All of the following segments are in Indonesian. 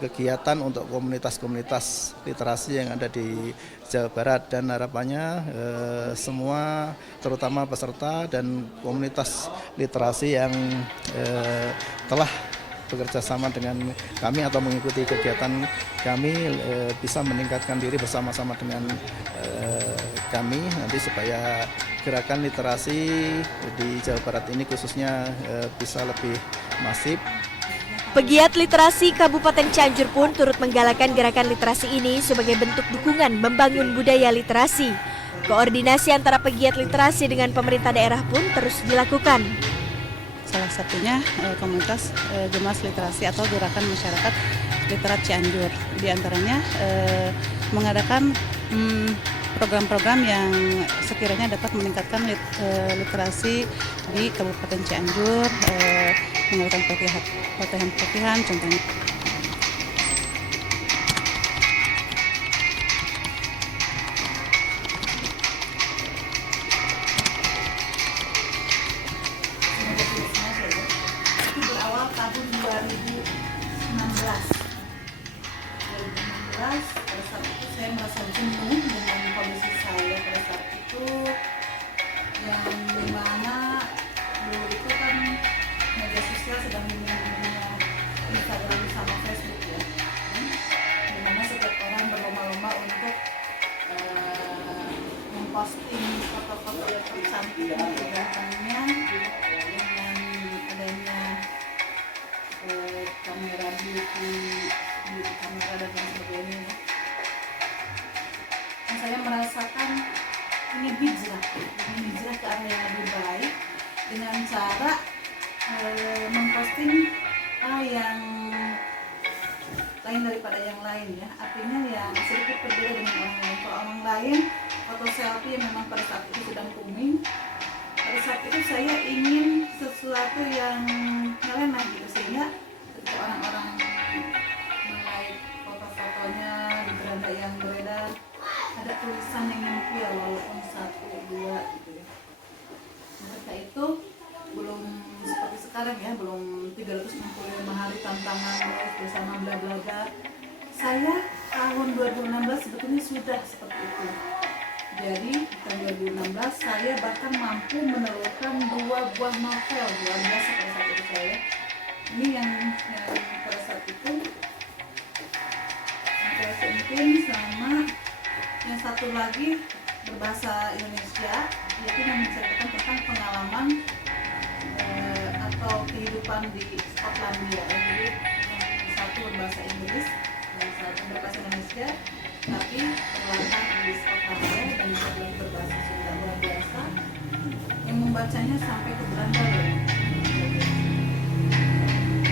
kegiatan untuk komunitas-komunitas literasi yang ada di Jawa Barat, dan harapannya semua terutama peserta dan komunitas literasi yang telah bekerja sama dengan kami atau mengikuti kegiatan kami bisa meningkatkan diri bersama-sama dengan kami nanti supaya gerakan literasi di Jawa Barat ini khususnya bisa lebih masif. Pegiat literasi Kabupaten Cianjur pun turut menggalakkan gerakan literasi ini sebagai bentuk dukungan membangun budaya literasi. Koordinasi antara pegiat literasi dengan pemerintah daerah pun terus dilakukan. Salah satunya komunitas Gemas Literasi atau Gerakan Masyarakat Literat Cianjur. Di antaranya mengadakan program-program yang sekiranya dapat meningkatkan literasi di Kabupaten Cianjur, mengadakan pelatihan-pelatihan contohnya. Berawal tahun 2016. Pada saat itu saya merasa jenuh dengan kondisi saya pada saat itu, yang dimana dulu itu kan media sosial sedang minimnya Instagram sama Facebook ya, dimana setiap orang berlomba-lomba untuk memposting foto-foto yang tercantik gerakannya dengan adanya kamera beauty kamera dan lain sebagainya. Dan saya merasakan ini hijrah ke arah yang lebih baik dengan cara memposting hal yang lain daripada yang lain ya, artinya yang sedikit berbeda dengan orang lain. Kalau orang lain foto selfie yang memang pada saat itu sedang booming, pada saat itu saya ingin sesuatu yang nyeleneh gitu, sehingga ketika orang-orang meng-like foto-fotonya di beranda yang beredar ada tulisan yang nyempil walaupun 1, 2 gitu ya. Mereka itu belum seperti sekarang ya, belum 365 hari tantangan bersama bla bla bla. Saya tahun 2016 sebetulnya sudah seperti itu. Jadi tahun 2016 saya bahkan mampu menelurkan 2 buah novel, luar biasa pada saat itu saya. Ini yang pada saat itu mungkin sama yang satu lagi berbahasa Indonesia, yaitu yang menceritakan tentang pengalaman atau kehidupan di Skotlandia. Jadi yang satu berbahasa Inggris, yang satu berbahasa Indonesia, tapi terletak di Skotlandia, dan juga berbahasa Sunda. Luar biasa. Yang membacanya sampai ke Belanda loh.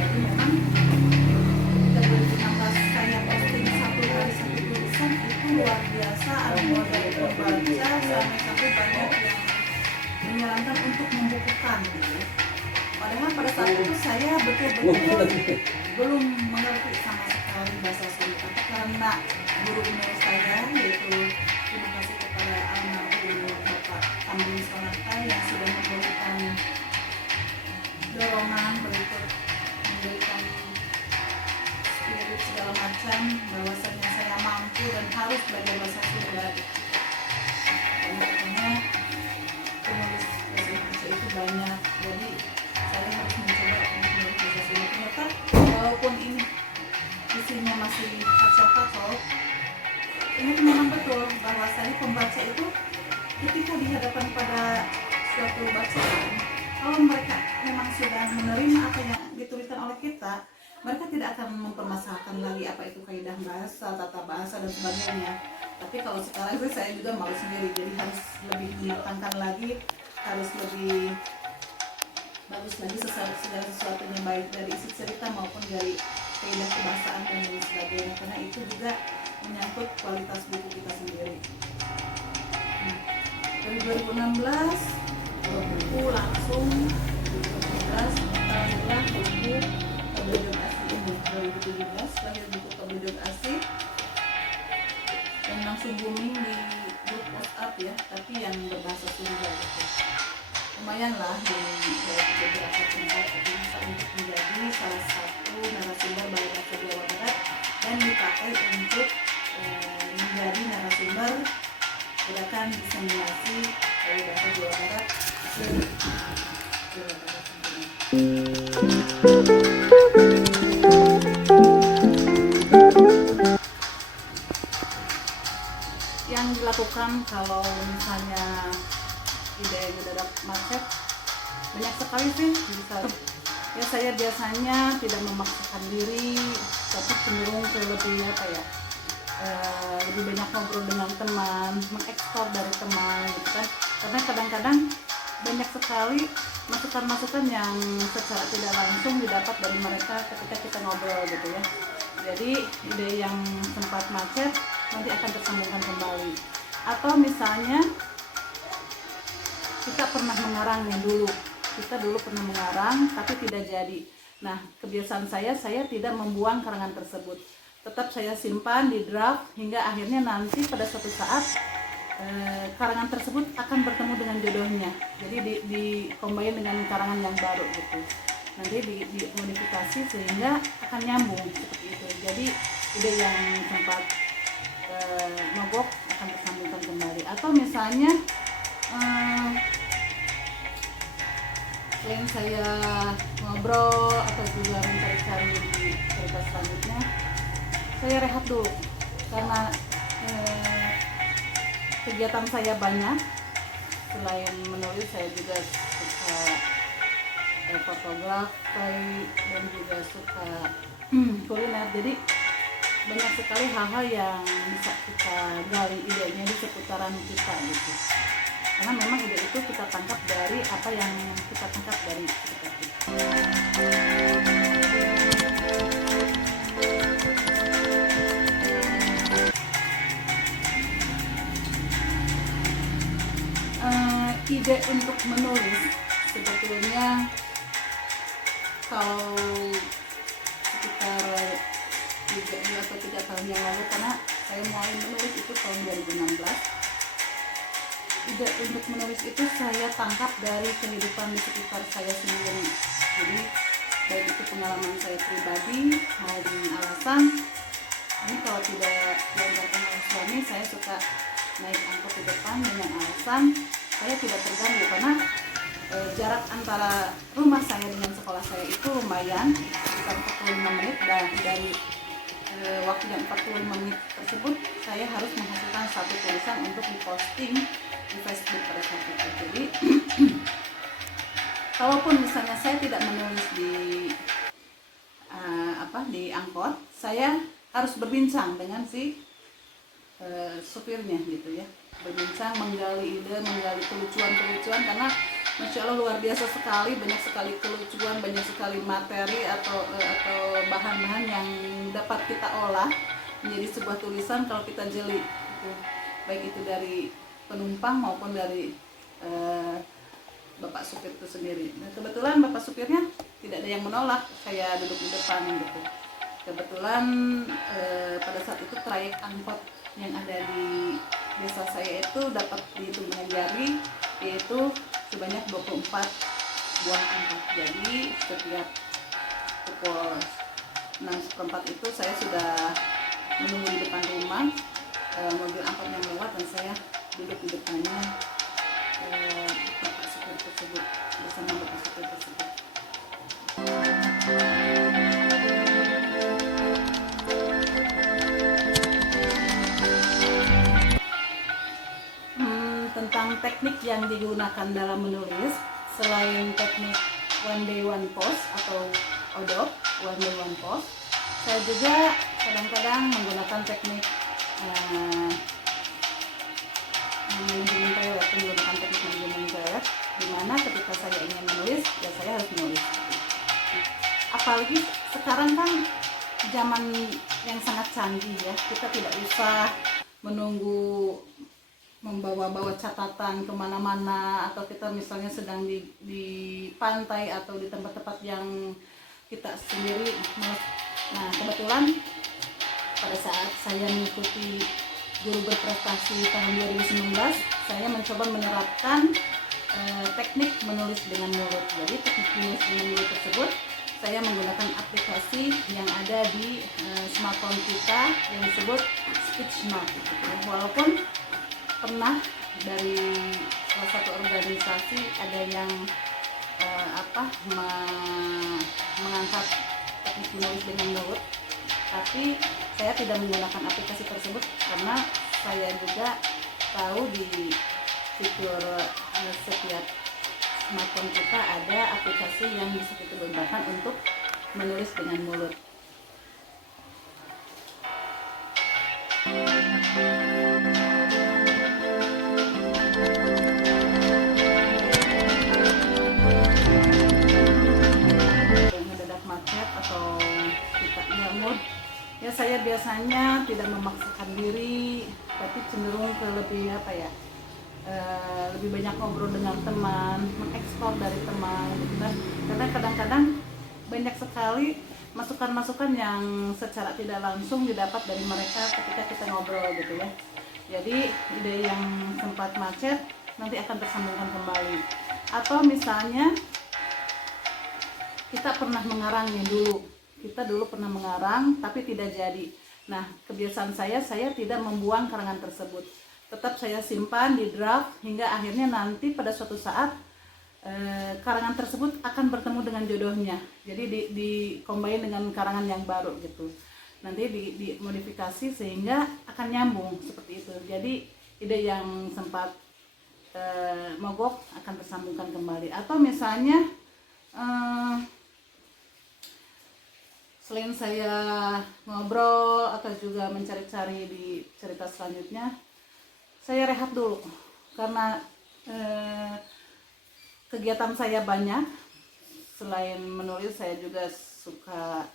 Jadi memang ketika 2016 saya posting 1 hari 1 tulisan itu luar biasa. Ada modal membaca sampai banyak yang menyarankan untuk membukukan gitu. Padahal pada saat itu saya betul-betul belum mengerti sama sekali bahasa Sunda, tapi karena guru menurut saya, yaitu terima kasih kepada almarhum Bapak Tamrin Sonata yang sudah memberikan dorongan berikut, memberikan spirit segala macam, bahwasanya saya mampu dan harus belajar bahasa Sunda. Dan katanya penulis bahasa Indonesia itu banyak, jadi saya harus mencoba untuk menulis bahasa Sunda. Ternyata walaupun ini isinya masih kacau-kacau, ini memang betul bahwasanya pembaca itu ketika dihadapkan pada suatu bacaan, kalau mereka memang sudah menerima apa yang dituliskan oleh kita, mereka tidak akan mempermasalahkan lagi apa itu kaidah bahasa, tata bahasa dan sebagainya. Tapi kalau sekarang saya juga malu sendiri, jadi harus lebih dimatangkan lagi, harus lebih bagus lagi segala sesuatunya, baik dari isi cerita maupun dari kaidah kebahasaan dan lain sebagainya, karena itu juga menyangkut kualitas buku kita sendiri. Nah, dari 2016 buku langsung 2017 alhamdulillah buku Keberadaan Asih ini. 2017 lahir buku Keberadaan Asih dan langsung booming di grup WhatsApp ya, tapi yang berbahasa Sunda gitu. Lumayan lah di beberapa tempat bisa untuk menjadi salah satu narasumber Balai Bahasa Jawa Barat pakai untuk menjadi narasumber gerakan diseminasi payudara Jawa Barat ke Jawa Barat tentunya. Yang dilakukan kalau misalnya ide mendadak macet, banyak sekali sih. Ya saya biasanya tidak memaksakan diri, tapi cenderung ke lebih lebih banyak ngobrol dengan teman, mengekspor dari teman gitu kan. Karena kadang-kadang banyak sekali masukan-masukan yang secara tidak langsung didapat dari mereka ketika kita ngobrol gitu ya. Jadi ide yang sempat macet nanti akan tersambungkan kembali. Atau misalnya kita pernah mengarang nih dulu. Kita dulu pernah mengarang tapi tidak jadi. Nah, kebiasaan saya tidak membuang karangan tersebut. Tetap saya simpan di draft hingga akhirnya nanti pada suatu saat karangan tersebut akan bertemu dengan jodohnya. Jadi di combine dengan karangan yang baru gitu. Nanti dimodifikasi sehingga akan nyambung seperti itu. Jadi ide yang sempat mogok akan tersambungkan kembali. Atau misalnya selain saya ngobrol atau juga mencari-cari di cerita selanjutnya, saya rehat dulu karena kegiatan saya banyak. Selain menulis, saya juga suka fotografi dan juga suka kuliner. Jadi banyak sekali hal-hal yang bisa kita gali idenya di seputaran kita gitu. Karena memang ide itu kita tangkap dari apa yang kita tangkap dari cerita kita. Ide untuk menulis sebetulnya kalau sekitar 3 tahun yang lalu, karena saya mulai menulis itu tahun 2016. Ide untuk menulis itu saya tangkap dari kehidupan di sekitar saya sendiri. Jadi baik itu pengalaman saya pribadi maupun alasan. Ini kalau tidak diantarkan oleh suami, saya suka naik angkot di depan dengan alasan saya tidak terganggu karena jarak antara rumah saya dengan sekolah saya itu lumayan, sekitar 45 menit, dan dari waktu yang 45 menit tersebut saya harus menghasilkan satu tulisan untuk diposting di Facebook pada saat itu. Jadi kalaupun misalnya saya tidak menulis di angkot, saya harus berbincang dengan si supirnya gitu ya, berbincang, menggali ide, menggali kelucuan-kelucuan, karena Masya Allah luar biasa sekali, banyak sekali kelucuan, banyak sekali materi atau bahan-bahan yang dapat kita olah menjadi sebuah tulisan kalau kita jeli gitu. Baik itu dari penumpang maupun dari bapak supir itu sendiri. Nah, kebetulan bapak supirnya tidak ada yang menolak saya duduk di depan gitu. Kebetulan pada saat itu trayek angkot yang ada di desa saya itu dapat dihitung dengan jari, yaitu sebanyak 24 buah angkot. Jadi setiap pukul 6:15 itu saya sudah menunggu di depan rumah mobil angkot yang lewat, dan saya duduk di depannya bapak supir tersebut bersama bapak supir tersebut. Tentang teknik yang digunakan dalam menulis, selain teknik one day one post atau ODOP, one day one post, saya juga kadang-kadang menggunakan teknik manajemen prewed, di mana ketika saya ingin menulis, ya saya harus menulis. Apalagi sekarang kan zaman yang sangat canggih ya, kita tidak usah menunggu membawa-bawa catatan kemana-mana, atau kita misalnya sedang di pantai atau di tempat-tempat yang kita sendiri. Nah, kebetulan pada saat saya mengikuti guru berprestasi tahun 2019, saya mencoba menerapkan teknik menulis dengan mulut. Jadi teknik menulis dengan mulut tersebut saya menggunakan aplikasi yang ada di smartphone kita yang disebut SpeechNote. Walaupun pernah dari salah satu organisasi ada yang mengangkat teknik menulis dengan mulut, tapi saya tidak menggunakan aplikasi tersebut karena saya juga tahu di fitur setiap smartphone kita ada aplikasi yang bisa kita gunakan untuk menulis dengan mulut. Mendadak macet atau kita mood, ya saya biasanya tidak memaksakan diri, tapi cenderung ke lebih lebih banyak ngobrol dengan teman, mengeksplor dari teman gitu kan. Karena kadang-kadang banyak sekali masukan-masukan yang secara tidak langsung didapat dari mereka ketika kita ngobrol gitu ya. Jadi ide yang sempat macet nanti akan tersambungkan kembali. Atau misalnya kita pernah mengarang dulu. Kita dulu pernah mengarang tapi tidak jadi. Nah, kebiasaan saya tidak membuang karangan tersebut. Tetap saya simpan di draft hingga akhirnya nanti pada suatu saat karangan tersebut akan bertemu dengan jodohnya. Jadi di-combine dengan karangan yang baru gitu. Nanti dimodifikasi sehingga akan nyambung seperti itu. Jadi ide yang sempat mogok akan tersambungkan kembali. Atau misalnya selain saya ngobrol atau juga mencari-cari di cerita selanjutnya, saya rehat dulu karena kegiatan saya banyak. Selain menulis, saya juga suka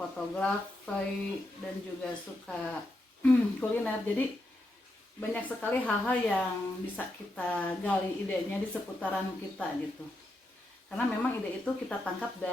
fotografi dan juga suka kuliner. Jadi banyak sekali hal-hal yang bisa kita gali idenya di seputaran kita gitu. Karena memang ide itu kita tangkap dari